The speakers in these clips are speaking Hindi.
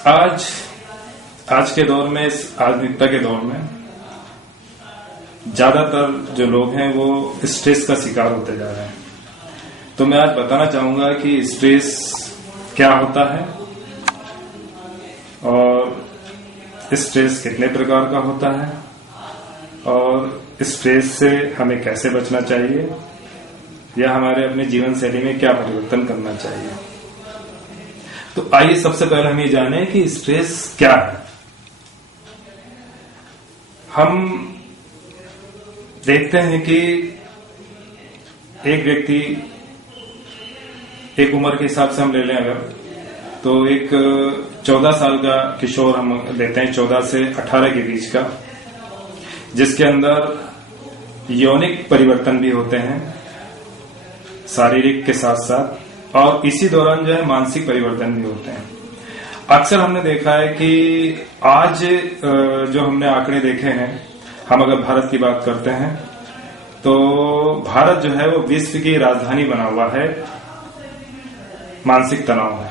आज के दौर में, इस आधुनिकता के दौर में ज्यादातर जो लोग हैं वो स्ट्रेस का शिकार होते जा रहे हैं। तो मैं आज बताना चाहूंगा कि स्ट्रेस क्या होता है और स्ट्रेस कितने प्रकार का होता है और स्ट्रेस से हमें कैसे बचना चाहिए या हमारे अपने जीवन शैली में क्या परिवर्तन करना चाहिए। तो आइए सबसे पहले हम ये जानें कि स्ट्रेस क्या है। हम देखते हैं कि एक व्यक्ति, एक उम्र के हिसाब से हम ले लें अगर, तो एक 14 साल का किशोर हम लेते हैं, 14 से 18 के बीच का, जिसके अंदर यौनिक परिवर्तन भी होते हैं शारीरिक के साथ साथ, और इसी दौरान जो है मानसिक परिवर्तन भी होते हैं। अक्सर हमने देखा है कि आज जो हमने आंकड़े देखे हैं, हम अगर भारत की बात करते हैं तो भारत जो है वो विश्व की राजधानी बना हुआ है मानसिक तनाव में।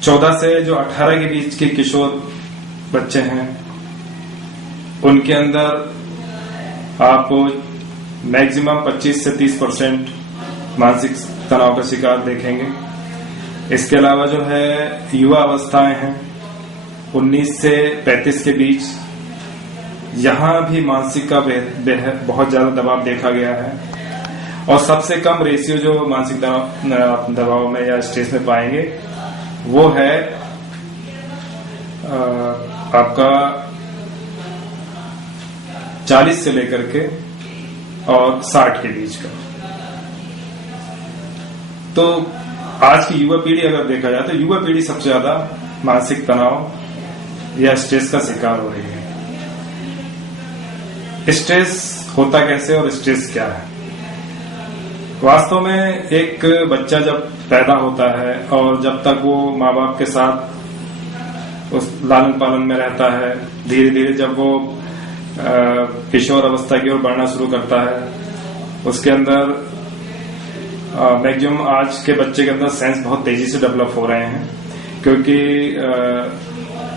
14 से जो 18 के बीच के किशोर बच्चे हैं उनके अंदर आपको मैक्सिमम 25 से 30% मानसिक तनाव का शिकार देखेंगे। इसके अलावा जो है युवा अवस्थाएं हैं 19 से 35 के बीच, यहां भी मानसिक का बहुत ज्यादा दबाव देखा गया है। और सबसे कम रेशियो जो मानसिक दबाव में या स्ट्रेस में पाएंगे वो है आपका 40 से लेकर के और 60 के बीच का। तो आज की युवा पीढ़ी अगर देखा जाए तो युवा पीढ़ी सबसे ज्यादा मानसिक तनाव या स्ट्रेस का शिकार हो रही है। स्ट्रेस होता कैसे और स्ट्रेस क्या है? वास्तव में एक बच्चा जब पैदा होता है और जब तक वो माँ बाप के साथ उस लालन पालन में रहता है, धीरे धीरे जब वो किशोर अवस्था की ओर बढ़ना शुरू करता है, उसके अंदर मैक्सिमम आज के बच्चे के अंदर सेंस बहुत तेजी से डेवलप हो रहे हैं, क्योंकि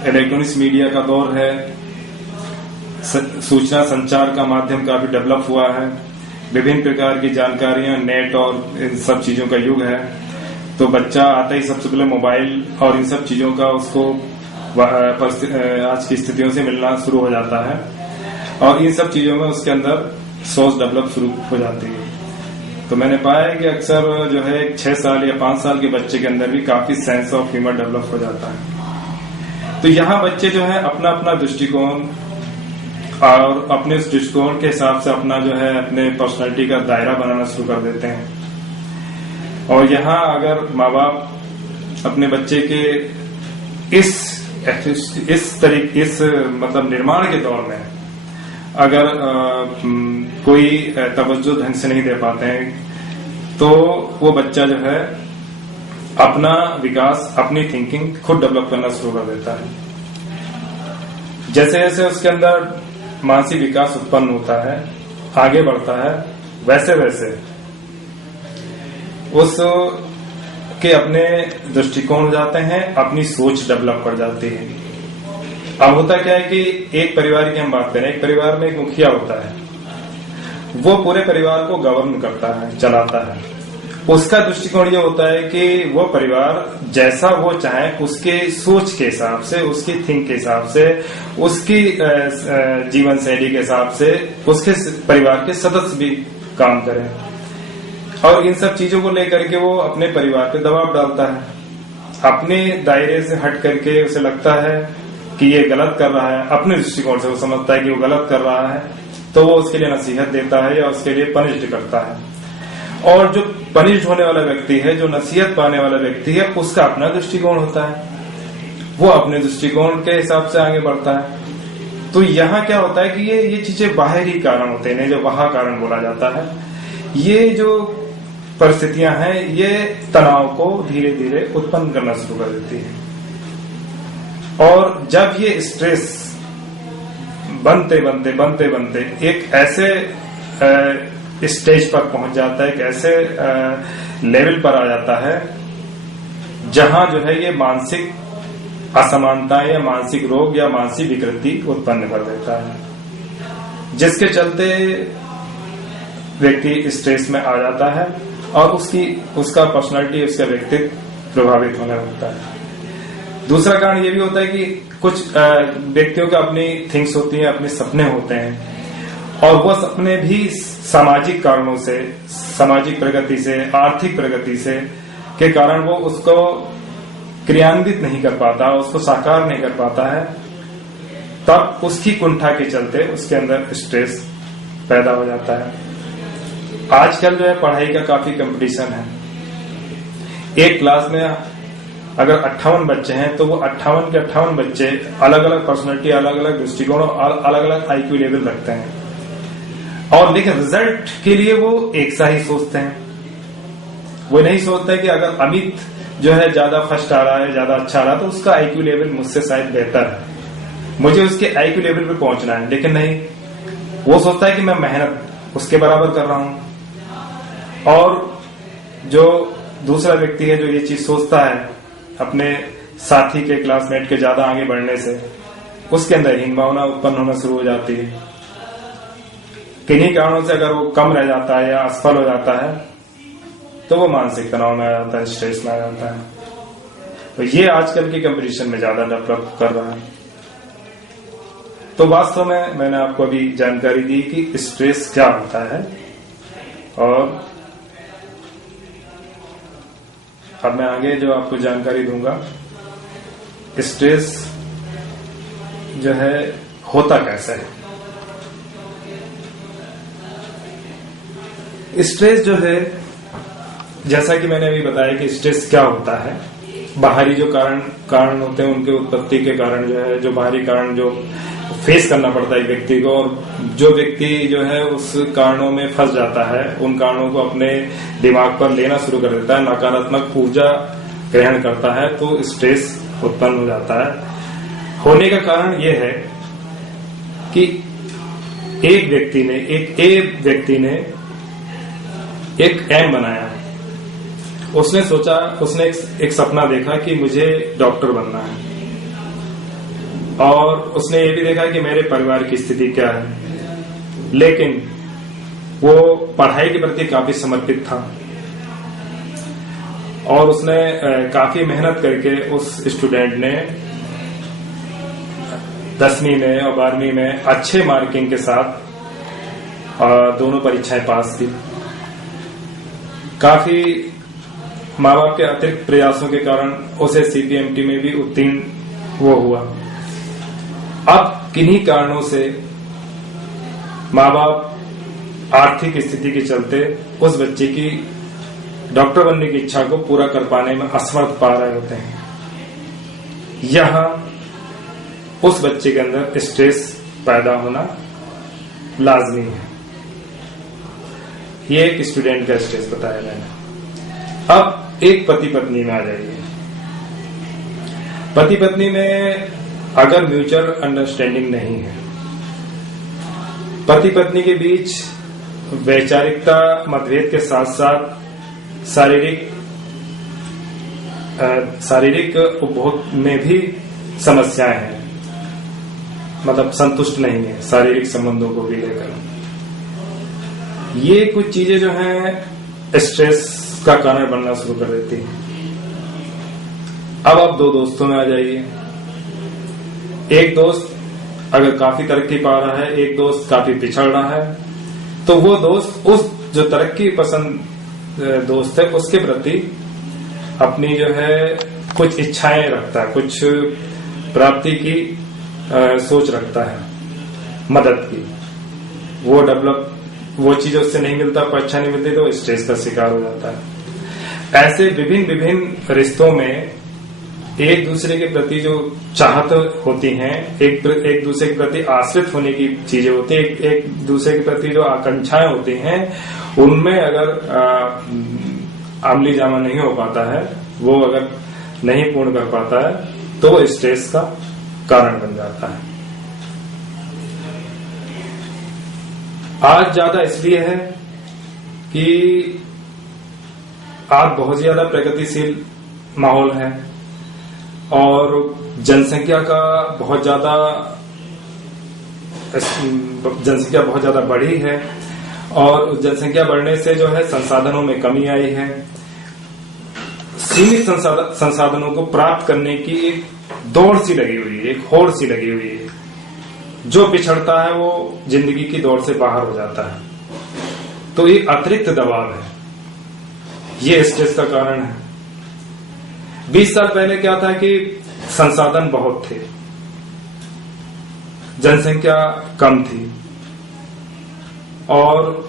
इलेक्ट्रॉनिक्स मीडिया का दौर है, सूचना संचार का माध्यम काफी डेवलप हुआ है, विभिन्न प्रकार की जानकारियां, नेट और इन सब चीजों का युग है। तो बच्चा आता ही सबसे पहले मोबाइल और इन सब चीजों का उसको आज की स्थितियों से मिलना शुरू हो जाता है और इन सब चीजों में उसके अंदर सोच डेवलप शुरू हो जाती है। तो मैंने पाया है कि अक्सर जो है 6 साल या 5 साल के बच्चे के अंदर भी काफी सेंस ऑफ ह्यूमर डेवलप हो जाता है। तो यहाँ बच्चे जो है अपना अपना दृष्टिकोण और अपने उस दृष्टिकोण के हिसाब से अपना जो है अपने पर्सनालिटी का दायरा बनाना शुरू कर देते हैं। और यहाँ अगर माँ बाप अपने बच्चे के इस मतलब निर्माण के दौर में अगर कोई तवज्जो ढंग से नहीं दे पाते हैं तो वो बच्चा जो है अपना विकास, अपनी थिंकिंग खुद डेवलप करना शुरू कर देता है। जैसे जैसे उसके अंदर मानसिक विकास उत्पन्न होता है, आगे बढ़ता है, वैसे वैसे उसके अपने दृष्टिकोण हो जाते हैं, अपनी सोच डेवलप कर जाती है। अब होता क्या है कि एक परिवार की हम बात करें, एक परिवार में एक मुखिया होता है, वो पूरे परिवार को गवर्न करता है, चलाता है। उसका दृष्टिकोण ये होता है कि वो परिवार जैसा वो चाहे उसके सोच के हिसाब से, उसकी थिंक के हिसाब से, उसकी जीवन शैली के हिसाब से उसके परिवार के सदस्य भी काम करें। और इन सब चीजों को लेकर के वो अपने परिवार पे दबाव डालता है, अपने दायरे से हट करके उसे लगता है कि ये गलत कर रहा है। अपने दृष्टिकोण से वो समझता है कि वो गलत कर रहा है, तो वो उसके लिए नसीहत देता है या उसके लिए पनिश्ड करता है। और जो पनिश्ड होने वाला व्यक्ति है, जो नसीहत पाने वाला व्यक्ति है, उसका अपना दृष्टिकोण होता है, वो अपने दृष्टिकोण के हिसाब से आगे बढ़ता है। तो यहाँ क्या होता है कि ये चीजें बाहरी कारण होते हैं, जो वहा कारण बोला जाता है। ये जो परिस्थितियां हैं ये तनाव को धीरे धीरे उत्पन्न करना शुरू कर देती है। और जब ये स्ट्रेस बनते बनते एक ऐसे स्टेज पर पहुंच जाता है, एक ऐसे लेवल पर आ जाता है जहां जो है ये मानसिक असमानता या मानसिक रोग या मानसिक विकृति उत्पन्न कर देता है, जिसके चलते व्यक्ति स्ट्रेस में आ जाता है और उसका पर्सनालिटी, उसका व्यक्तित्व प्रभावित होने लगता है। दूसरा कारण ये भी होता है कि कुछ व्यक्तियों का अपनी थिंग्स होती है, अपने सपने होते हैं और वो सपने भी सामाजिक कारणों से, सामाजिक प्रगति से, आर्थिक प्रगति से के कारण वो उसको क्रियान्वित नहीं कर पाता, उसको साकार नहीं कर पाता है, तब उसकी कुंठा के चलते उसके अंदर स्ट्रेस पैदा हो जाता है। आजकल जो है पढ़ाई का काफी कंपटीशन है। एक क्लास में अगर 58 बच्चे हैं तो वो 58 के 58 बच्चे अलग अलग पर्सनैलिटी, अलग अलग दृष्टिकोण और अलग अलग आईक्यू लेवल रखते हैं और लेकिन रिजल्ट के लिए वो एक सा ही सोचते हैं। वो नहीं सोचते कि अगर अमित जो है ज्यादा फर्स्ट आ रहा है, ज्यादा अच्छा आ रहा है, तो उसका आईक्यू लेवल मुझसे शायद बेहतर है, मुझे उसके आईक्यू लेवल पे पहुंचना है। लेकिन नहीं, वो सोचता है कि मैं मेहनत उसके बराबर कर रहा हूं। और जो दूसरा व्यक्ति है जो ये चीज सोचता है अपने साथी के, क्लासमेट के ज्यादा आगे बढ़ने से, उसके अंदर हीन भावना उत्पन्न होना शुरू हो जाती है। किन्हीं कारणों से अगर वो कम रह जाता है या असफल हो जाता है तो वो मानसिक तनाव में आ जाता है, स्ट्रेस में आ जाता है। तो ये आजकल की कंपटीशन में ज्यादा डेवलप कर रहा है। तो वास्तव में मैंने आपको अभी जानकारी दी कि स्ट्रेस क्या होता है और अब मैं आगे जो आपको जानकारी दूंगा, स्ट्रेस जो है होता कैसे है। स्ट्रेस जो है, जैसा कि मैंने अभी बताया कि स्ट्रेस क्या होता है, बाहरी जो कारण होते हैं उनके उत्पत्ति के कारण जो है, जो बाहरी कारण जो फेस करना पड़ता है व्यक्ति को, और जो व्यक्ति जो है उस कारणों में फंस जाता है, उन कारणों को अपने दिमाग पर लेना शुरू कर देता है, नकारात्मक ऊर्जा ग्रहण करता है, तो स्ट्रेस उत्पन्न हो जाता है। होने का कारण यह है कि एक व्यक्ति ने एक एम बनाया। उसने सोचा, उसने एक सपना देखा कि मुझे डॉक्टर बनना है, और उसने ये भी देखा कि मेरे परिवार की स्थिति क्या है, लेकिन वो पढ़ाई के प्रति काफी समर्पित था और उसने काफी मेहनत करके उस स्टूडेंट ने 10वीं में और 12वीं में अच्छे मार्किंग के साथ दोनों परीक्षाएं पास की। काफी माँ बाप के अतिरिक्त प्रयासों के कारण उसे सीपीएमटी में भी उत्तीर्ण वो हुआ। अब किन्हीं कारणों से माँ बाप आर्थिक स्थिति के चलते उस बच्चे की डॉक्टर बनने की इच्छा को पूरा कर पाने में असमर्थ पा रहे होते हैं। यहां उस बच्चे के अंदर स्ट्रेस पैदा होना लाजमी है। ये एक स्टूडेंट का स्ट्रेस बताया मैंने। अब एक पति पत्नी में आ जाइए। पति पत्नी में अगर म्यूचुअल अंडरस्टैंडिंग नहीं है, पति पत्नी के बीच वैचारिकता मतभेद के साथ साथ शारीरिक उपभोग में भी समस्याएं हैं, मतलब संतुष्ट नहीं है शारीरिक संबंधों को भी लेकर, ये कुछ चीजें जो हैं स्ट्रेस का कारण बनना शुरू कर देती है। अब आप दो दोस्तों में आ जाइए। एक दोस्त अगर काफी तरक्की पा रहा है, एक दोस्त काफी पिछड़ रहा है, तो वो दोस्त उस जो तरक्की पसंद दोस्त है उसके प्रति अपनी जो है कुछ इच्छाएं रखता है, कुछ प्राप्ति की सोच रखता है, मदद की। वो चीज उससे नहीं मिलता, अच्छा नहीं मिलती, तो स्ट्रेस का शिकार हो जाता है। ऐसे विभिन्न रिश्तों में एक दूसरे के प्रति जो चाहत होती हैं, एक दूसरे के प्रति आश्रित होने की चीजें होती हैं, एक दूसरे के प्रति जो आकांक्षाएं होती हैं, उनमें अगर अमली जामा नहीं हो पाता है, वो अगर नहीं पूर्ण कर पाता है, तो वो स्ट्रेस का कारण बन जाता है। आज ज्यादा इसलिए है कि आज बहुत ज्यादा प्रगतिशील माहौल है और जनसंख्या बहुत ज्यादा बढ़ी है और जनसंख्या बढ़ने से जो है संसाधनों में कमी आई है। सीमित संसाधनों को प्राप्त करने की एक दौड़ सी लगी हुई है, एक होड़ सी लगी हुई है। जो पिछड़ता है वो जिंदगी की दौड़ से बाहर हो जाता है। तो एक अतिरिक्त दबाव है, ये स्ट्रेस का कारण है। 20 साल पहले क्या था कि संसाधन बहुत थे, जनसंख्या कम थी और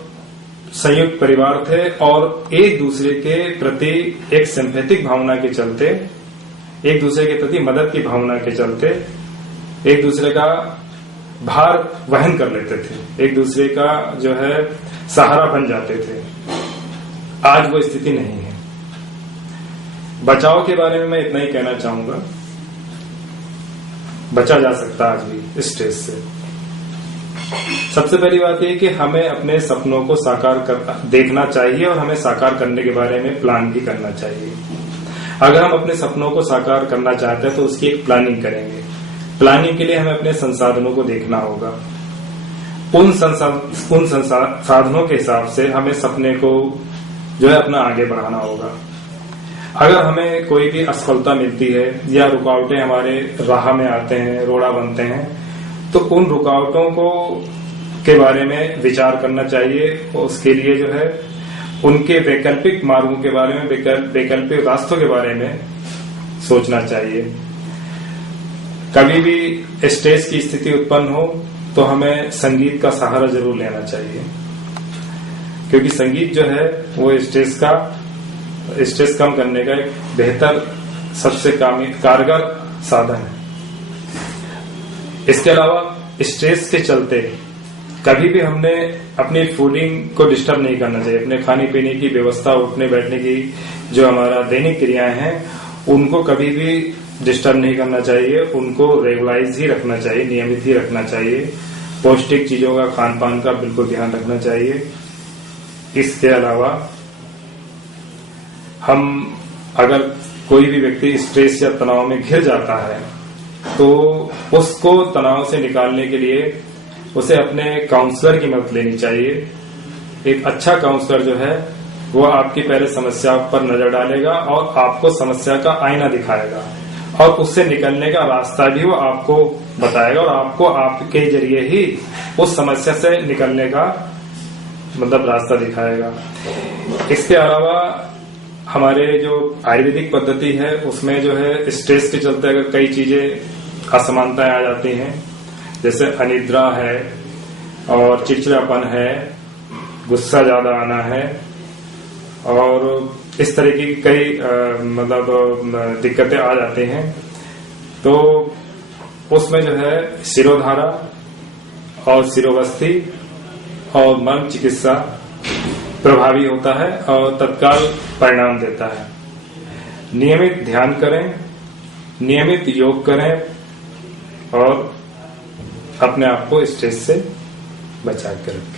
संयुक्त परिवार थे और एक दूसरे के प्रति एक सिंपैथिक भावना के चलते, एक दूसरे के प्रति मदद की भावना के चलते एक दूसरे का भार वहन कर लेते थे, एक दूसरे का जो है सहारा बन जाते थे। आज वो स्थिति नहीं है। बचाव के बारे में मैं इतना ही कहना चाहूंगा, बचा जा सकता है आज भी स्ट्रेस से। सबसे पहली बात यह कि हमें अपने सपनों को देखना चाहिए और हमें साकार करने के बारे में प्लान भी करना चाहिए। अगर हम अपने सपनों को साकार करना चाहते हैं तो उसकी एक प्लानिंग करेंगे। प्लानिंग के लिए हमें अपने संसाधनों को देखना होगा। उन संसाधनों के हिसाब से हमें सपने को जो है अपना आगे बढ़ाना होगा। अगर हमें कोई भी असफलता मिलती है या रुकावटें हमारे राह में आते हैं, रोड़ा बनते हैं, तो उन रुकावटों के बारे में विचार करना चाहिए। उसके लिए जो है उनके वैकल्पिक मार्गों के बारे में, वैकल्पिक रास्तों के बारे में सोचना चाहिए। कभी भी स्ट्रेस की स्थिति उत्पन्न हो तो हमें संगीत का सहारा जरूर लेना चाहिए, क्योंकि संगीत जो है वो स्ट्रेस कम करने का एक बेहतर, सबसे कारगर साधन है। इसके अलावा स्ट्रेस के चलते कभी भी हमने अपनी फूडिंग को डिस्टर्ब नहीं करना चाहिए। अपने खाने पीने की व्यवस्था, उठने बैठने की जो हमारा दैनिक क्रियाएं हैं उनको कभी भी डिस्टर्ब नहीं करना चाहिए। उनको रेगुलाइज ही रखना चाहिए, नियमित ही रखना चाहिए। पौष्टिक चीजों का, खान पान का बिल्कुल ध्यान रखना चाहिए। इसके अलावा हम अगर कोई भी व्यक्ति स्ट्रेस या तनाव में घिर जाता है तो उसको तनाव से निकालने के लिए उसे अपने काउंसलर की मदद लेनी चाहिए। एक अच्छा काउंसलर जो है वो आपकी पहले समस्या पर नजर डालेगा और आपको समस्या का आईना दिखाएगा और उससे निकलने का रास्ता भी वो आपको बताएगा और आपको आपके जरिए ही उस समस्या से निकलने का रास्ता दिखाएगा। इसके अलावा हमारे जो आयुर्वेदिक पद्धति है उसमें जो है स्ट्रेस के चलते अगर कई चीजें असमानताएं आ जाती हैं, जैसे अनिद्रा है और चिड़चिड़ापन है, गुस्सा ज्यादा आना है और इस तरह की कई दिक्कतें आ जाती हैं, तो उसमें जो है शिरोधारा और शिरोवस्थी और मर्म चिकित्सा प्रभावी होता है और तत्काल परिणाम देता है। नियमित ध्यान करें, नियमित योग करें और अपने आप को स्ट्रेस से बचा कर रखें।